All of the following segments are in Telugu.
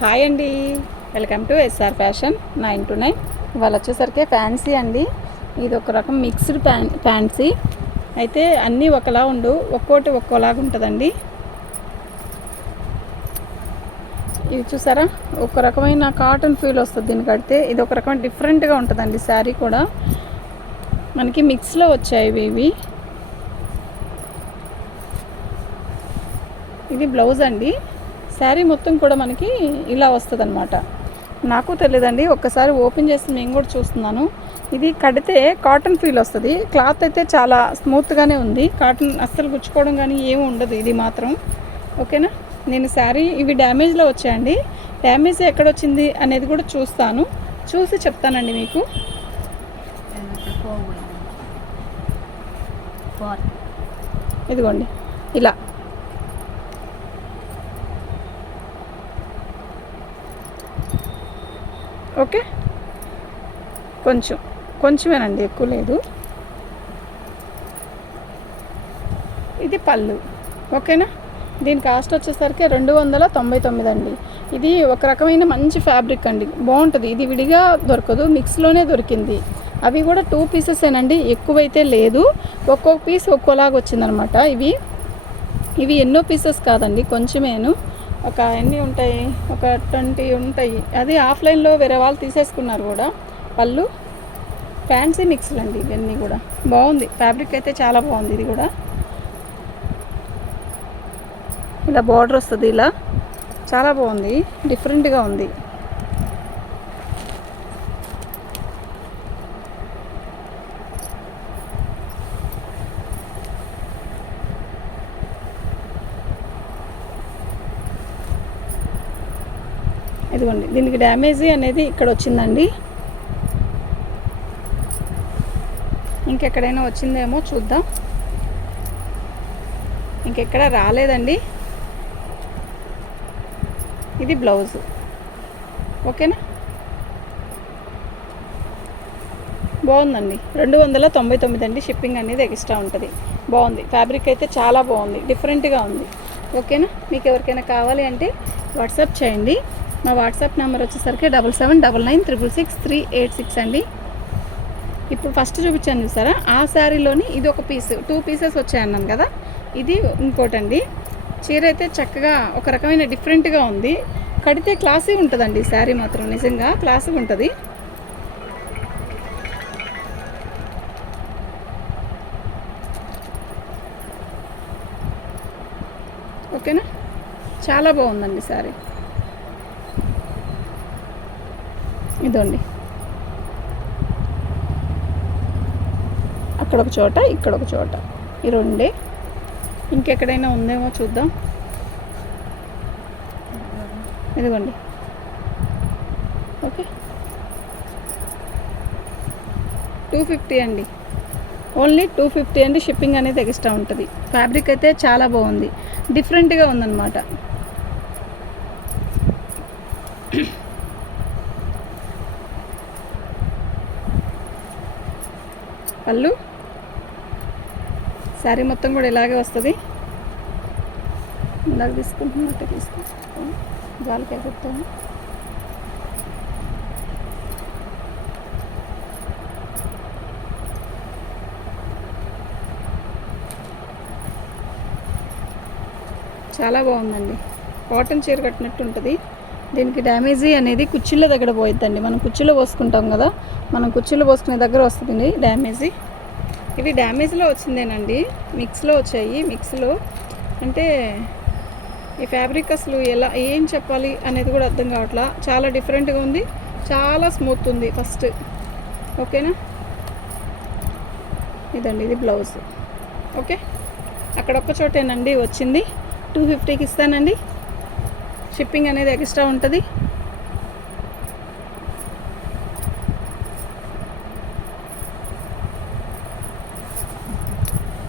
హాయ్ అండి, welcome to SR fashion 9 to 9. ఇవాళ వచ్చేసరికి ఫ్యాన్సీ అండి. ఇది ఒక రకం మిక్స్డ్ ఫ్యాన్సీ అయితే అన్నీ ఒకలా ఉండు, ఒక్కోటి ఒక్కోలాగా ఉంటుందండి. ఇది చూసారా, ఒక రకమైన కాటన్ ఫీల్ వస్తుంది దీన్ని కడితే. ఇది ఒక రకమైన డిఫరెంట్గా ఉంటుందండి. శారీ కూడా మనకి మిక్స్లో వచ్చాయి ఇవి. ఇది బ్లౌజ్ అండి. శారీ మొత్తం కూడా మనకి ఇలా వస్తుంది అనమాట. నాకు తెలియదండి, ఒక్కసారి ఓపెన్ చేసి నేను కూడా చూస్తున్నాను. ఇది కడితే కాటన్ ఫీల్ వస్తుంది. క్లాత్ అయితే చాలా స్మూత్గానే ఉంది. కాటన్ అస్సలు గుచ్చుకోవడం కానీ ఏమి ఉండదు ఇది మాత్రం. ఓకేనా. నేను శారీ ఇవి డ్యామేజ్లో వచ్చాయండి. డ్యామేజ్ ఎక్కడ వచ్చింది అనేది కూడా చూస్తాను, చూసి చెప్తానండి మీకు. ఇదిగోండి ఇలా ఓకే. కొంచెమేనండి, ఎక్కువ లేదు. ఇది పళ్ళు. ఓకేనా. దీని కాస్ట్ వచ్చేసరికి 299 అండి. ఇది ఒక రకమైన మంచి ఫ్యాబ్రిక్ అండి, బాగుంటుంది. ఇది విడిగా దొరకదు, మిక్స్లోనే దొరికింది. అవి కూడా 2 పీసెసేనండి, ఎక్కువైతే లేదు. ఒక్కొక్క పీస్ ఒక్కోలాగా వచ్చిందనమాట. ఇవి ఎన్నో పీసెస్ కాదండి, కొంచెమేను. ఒక ఎన్ని ఉంటాయి, ఒక 20 ఉంటాయి. అది ఆఫ్లైన్లో వేరే వాళ్ళు తీసేసుకున్నారు కూడా. పళ్ళు ఫ్యాన్సీ మిక్స్లు అండి ఇవన్నీ కూడా. బాగుంది ఫ్యాబ్రిక్ అయితే, చాలా బాగుంది. ఇది కూడా ఇలా బార్డర్ వస్తుంది, ఇలా చాలా బాగుంది, డిఫరెంట్గా ఉంది. ఇదిగోండి, దీనికి డ్యామేజీ అనేది ఇక్కడ వచ్చిందండి. ఇంకెక్కడైనా వచ్చిందేమో చూద్దాం. ఇంకెక్కడ రాలేదండి. ఇది బ్లౌజ్. ఓకేనా. బాగుందండి. 299 అండి. షిప్పింగ్ అనేది ఎక్స్ట్రా ఉంటుంది. బాగుంది ఫ్యాబ్రిక్ అయితే, చాలా బాగుంది, డిఫరెంట్గా ఉంది. ఓకేనా. మీకు ఎవరికైనా కావాలి అంటే వాట్సాప్ చేయండి. మా వాట్సాప్ నెంబర్ వచ్చేసరికి 7799666386 అండి. ఇప్పుడు ఫస్ట్ చూపించాను చూసారా, ఆ శారీలోని ఇది ఒక పీస్, 2 పీసెస్ వచ్చాయన్నాను కదా. ఇది ఇంకోటండి. చీర అయితే చక్కగా ఒక రకమైన డిఫరెంట్గా ఉంది. కడితే క్లాసీ ఉంటుందండి శారీ మాత్రం, నిజంగా క్లాసీగా ఉంటుంది. ఓకేనా. చాలా బాగుందండి శారీ. ఇదండి, అక్కడ ఒక చోట, ఇక్కడ ఒక చోట, ఈ రెండే. ఇంకెక్కడైనా ఉందేమో చూద్దాం. ఇదిగోండి. ఓకే. 250 అండి, ఓన్లీ 250 అండి. షిప్పింగ్ అనేది ఎక్స్ట్రా ఉంటుంది. ఫ్యాబ్రిక్ అయితే చాలా బాగుంది, డిఫరెంట్గా ఉందన్నమాట. పళ్ళు శారీ మొత్తం కూడా ఇలాగే వస్తుంది. ఇందాక తీసుకుంటున్నట్టే తీసుకుంటాను, జాలికాయ చెప్తాను. చాలా బాగుందండి, కాటన్ చీర కట్టినట్టు ఉంటుంది. దీనికి డ్యామేజీ అనేది కుర్చీల దగ్గర పోయిద్దండి. మనం కుర్చీలో పోసుకుంటాం కదా, మనం కుర్చీలో పోసుకునే దగ్గర వస్తుంది డ్యామేజీ. ఇవి డ్యామేజ్లో వచ్చిందేనండి, మిక్స్లో వచ్చాయి. మిక్స్లో అంటే ఈ ఫ్యాబ్రిక్ అసలు ఏం చెప్పాలి అనేది కూడా అర్థం కావట్లా. చాలా డిఫరెంట్గా ఉంది, చాలా స్మూత్ ఉంది ఫస్ట్. ఓకేనా. ఇదండి, ఇది బ్లౌజ్. ఓకే. అక్కడ ఒక్క చోటేనండి వచ్చింది. 250కి ఇస్తానండి. షిప్పింగ్ అనేది ఎక్స్ట్రా ఉంటుంది.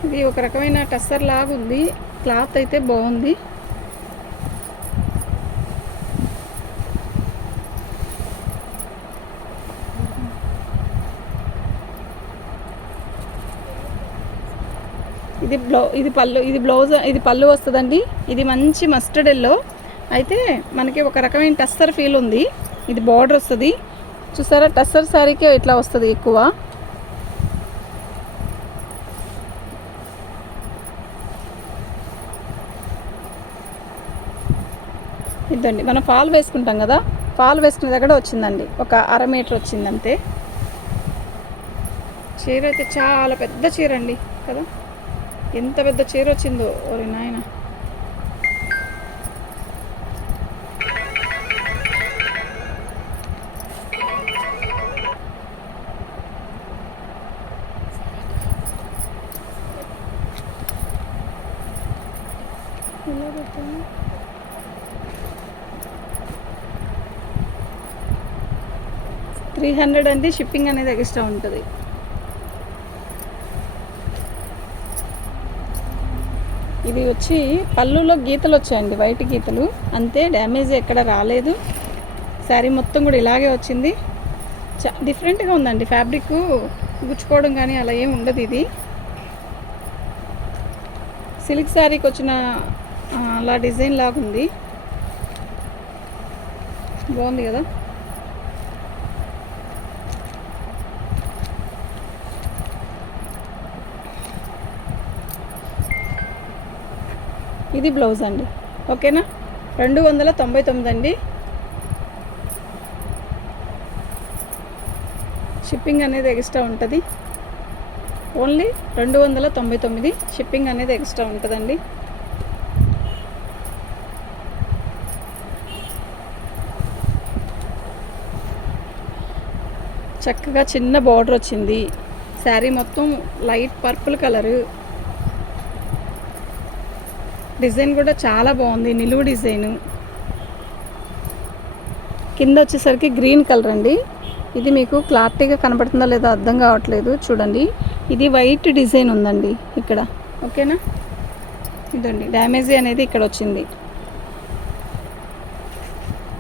ఇది ఒక రకమైన టస్సర్ లాగా ఉంది. క్లాత్ అయితే బాగుంది. ఇది పళ్ళు, ఇది బ్లౌజ్, ఇది పళ్ళు వస్తుందండి. ఇది మంచి మస్టర్డ్ ఎల్లో, అయితే మనకి ఒక రకమైన టస్సర్ ఫీల్ ఉంది. ఇది బార్డర్ వస్తుంది చూసారా, టస్సర్ శారీకి ఇట్లా వస్తుంది ఎక్కువ. ఇదండి మనం ఫాల్ వేసుకుంటాం కదా, ఫాల్ వేసుకునే దగ్గర వచ్చిందండి, ఒక 1/2 మీటర్ వచ్చింది అంతే. చీర అయితే చాలా పెద్ద చీర అండి కదా, ఎంత పెద్ద చీర వచ్చిందో ఓరి నాయన. ఇలా 300 అండి, షిప్పింగ్ అనేది ఎక్స్ట్రా ఉంటుంది. ఇది వచ్చి పళ్ళులో గీతలు వచ్చాయండి, వైట్ గీతలు అంతే, డ్యామేజ్ ఎక్కడ రాలేదు. శారీ మొత్తం కూడా ఇలాగే వచ్చింది. డిఫరెంట్గా ఉందండి ఫ్యాబ్రిక్, గుచ్చుకోవడం కానీ అలా ఏమి ఉండదు. ఇది సిల్క్ శారీకి వచ్చిన అలా డిజైన్ లాగా ఉంది, బాగుంది కదా. ఇది బ్లౌజ్ అండి, ఓకేనా. 299 అండి, షిప్పింగ్ అనేది ఎక్స్ట్రా ఉంటుంది. ఓన్లీ 299, షిప్పింగ్ అనేది ఎక్స్ట్రా ఉంటుందండి. చక్కగా చిన్న బార్డర్ వచ్చింది. శారీ మొత్తం లైట్ పర్పుల్ కలరు, డిజైన్ కూడా చాలా బాగుంది, నిలువు డిజైను. కింద వచ్చేసరికి గ్రీన్ కలర్ అండి. ఇది మీకు క్లారిటీగా కనబడుతుందో లేదో అర్థం కావట్లేదు, చూడండి. ఇది వైట్ డిజైన్ ఉందండి ఇక్కడ, ఓకేనా. ఇదండి డ్యామేజ్ అనేది ఇక్కడ వచ్చింది,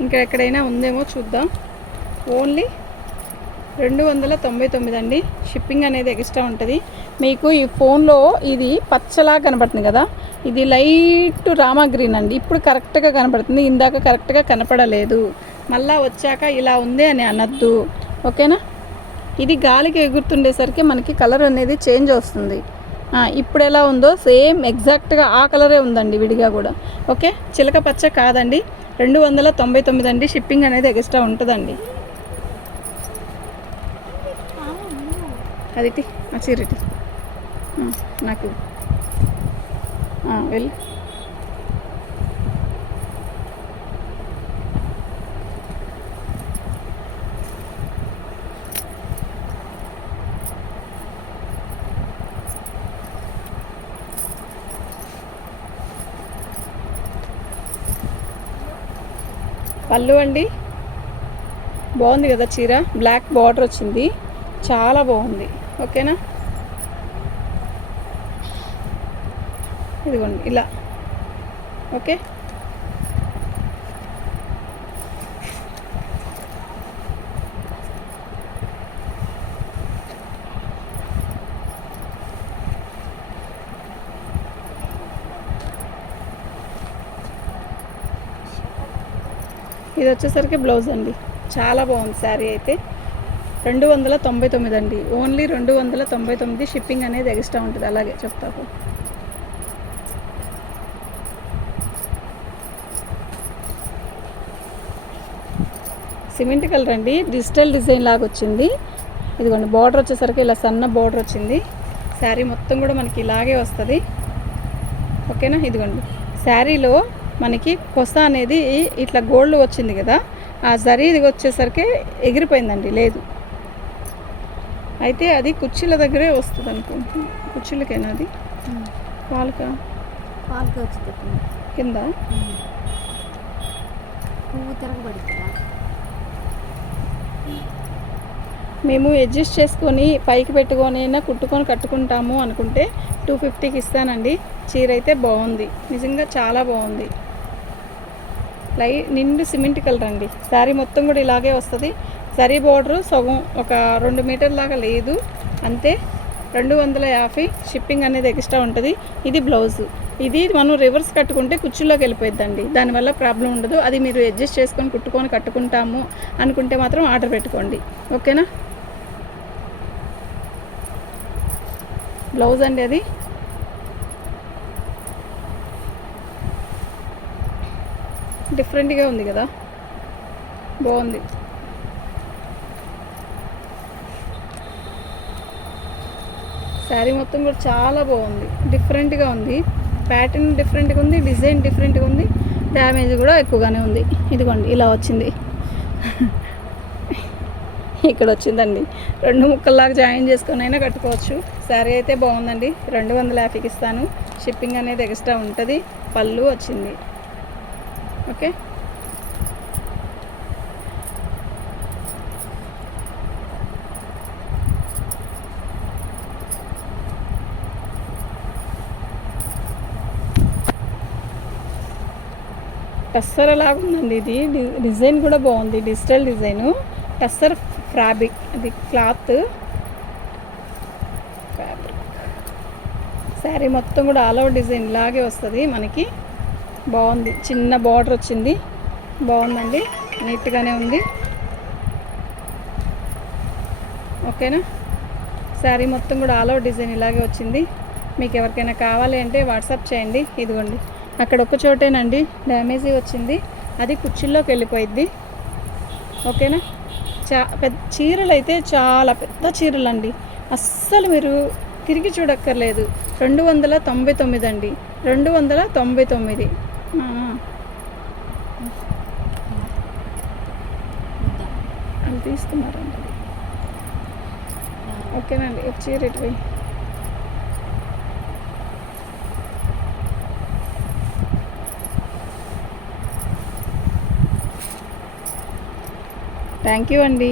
ఇంకా ఎక్కడైనా ఉందేమో చూద్దాం. ఓన్లీ 299 అండి, షిప్పింగ్ అనేది ఎక్స్ట్రా ఉంటుంది. మీకు ఈ ఫోన్లో ఇది పచ్చలా కనబడుతుంది కదా, ఇది లైట్ రామా గ్రీన్ అండి, ఇప్పుడు కరెక్ట్గా కనబడుతుంది, ఇందాక కరెక్ట్గా కనపడలేదు. మళ్ళీ వచ్చాక ఇలా ఉంది అని అనద్దు, ఓకేనా. ఇది గాలికి ఎగురుతుండేసరికి మనకి కలర్ అనేది చేంజ్ వస్తుంది. ఇప్పుడు ఎలా ఉందో సేమ్ ఎగ్జాక్ట్గా ఆ కలరే ఉందండి విడిగా కూడా, ఓకే. చిలక పచ్చ కాదండి, 299 అండి, షిప్పింగ్ అనేది ఎక్స్ట్రా ఉంటుందండి. అదిటి ఆ చీరటి నాకు వెళ్ళి పళ్ళు అండి, బాగుంది కదా చీర, బ్లాక్ బార్డర్ వచ్చింది, చాలా బాగుంది, ఓకేనా. ఇదిగోండి ఇలా, ఓకే. ఇది వచ్చేసరికి బ్లౌజ్ అండి, చాలా బాగుంది శారీ అయితే. 299 అండి, ఓన్లీ 299, షిప్పింగ్ అనేది ఎక్స్ట్రా ఉంటుంది. అలాగే చెప్తాకు, సిమెంట్ కలర్ అండి, డిజిటల్ డిజైన్ లాగా వచ్చింది. ఇదిగోండి బార్డర్ వచ్చేసరికి ఇలా సన్న బార్డర్ వచ్చింది. శారీ మొత్తం కూడా మనకి ఇలాగే వస్తుంది, ఓకేనా. ఇదిగోండి శారీలో మనకి కొస అనేది ఇట్లా గోల్డ్ వచ్చింది కదా, ఆ జరీ ఇది వచ్చేసరికి ఎగిరిపోయిందండి, లేదు. అయితే అది కుర్చీల దగ్గరే వస్తుంది అనుకుంటున్నాను, కుర్చీలకేనా అది, వాళ్ళకా వచ్చి కింద పువ్వు తిరగబడుతుందా. మేము అడ్జస్ట్ చేసుకొని పైకి పెట్టుకొని అయినా కుట్టుకొని కట్టుకుంటాము అనుకుంటే 250కి ఇస్తానండి. చీర అయితే బాగుంది, నిజంగా చాలా బాగుంది. నిండు సిమెంట్ కలర్ అండి, శారీ మొత్తం కూడా ఇలాగే వస్తుంది. జరీ బోర్డరు సగం ఒక 2 మీటర్ లాగా లేదు అంతే. 250, షిప్పింగ్ అనేది ఎక్స్ట్రా ఉంటుంది. ఇది బ్లౌజు, ఇది మనం రివర్స్ కట్టుకుంటే కుచ్చుల్లోకి వెళ్ళిపోయిద్దండి, దానివల్ల ప్రాబ్లం ఉండదు. అది మీరు అడ్జస్ట్ చేసుకొని కుట్టుకొని కట్టుకుంటాము అనుకుంటే మాత్రం ఆర్డర్ పెట్టుకోండి, ఓకేనా. బ్లౌజ్ అండి అది. డిఫరెంట్గా ఉంది కదా, బాగుంది. శారీ మొత్తం కూడా చాలా బాగుంది, డిఫరెంట్గా ఉంది. ప్యాటర్న్ డిఫరెంట్గా ఉంది, డిజైన్ డిఫరెంట్గా ఉంది, డ్యామేజ్ కూడా ఎక్కువగానే ఉంది. ఇదిగోండి ఇలా వచ్చింది. ఇక్కడ వచ్చిందండి. 2 ముక్కల్లాగా జాయిన్ చేసుకొని అయినా కట్టుకోవచ్చు. శారీ అయితే బాగుందండి. 250కి ఇస్తాను. షిప్పింగ్ అనేది ఎక్స్ట్రా ఉంటుంది. పళ్ళు వచ్చింది, ఓకే. టస్సర్ లాగా ఉందండి ఇది. డిజైన్ కూడా బాగుంది, డిజిటల్ డిజైను. టస్సర్ ఫ్యాబ్రిక్, అది క్లాత్ ఫ్యాబ్రిక్. శారీ మొత్తం కూడా ఆల్ ఓవర్ డిజైన్ లాగే వస్తుంది మనకి. బాగుంది, చిన్న బార్డర్ వచ్చింది, బాగుందండి, నీట్గానే ఉంది, ఓకేనా. శారీ మొత్తం కూడా ఆల్ ఓవర్ డిజైన్ ఇలాగే వచ్చింది. మీకు ఎవరికైనా కావాలి అంటే వాట్సాప్ చేయండి. ఇదిగోండి అక్కడ ఒక చోటేనండి డ్యామేజీ వచ్చింది, అది కుర్చీల్లోకి వెళ్ళిపోయిద్ది, ఓకేనా. పెద్ద చీరలు అయితే చాలా పెద్ద చీరలు అండి, అస్సలు మీరు తిరిగి చూడక్కర్లేదు. 299 అండి, 299. అది తీసుకున్నారండి, ఓకేనండి. ఒక చీర ఇటువై. థ్యాంక్ యూ అండి.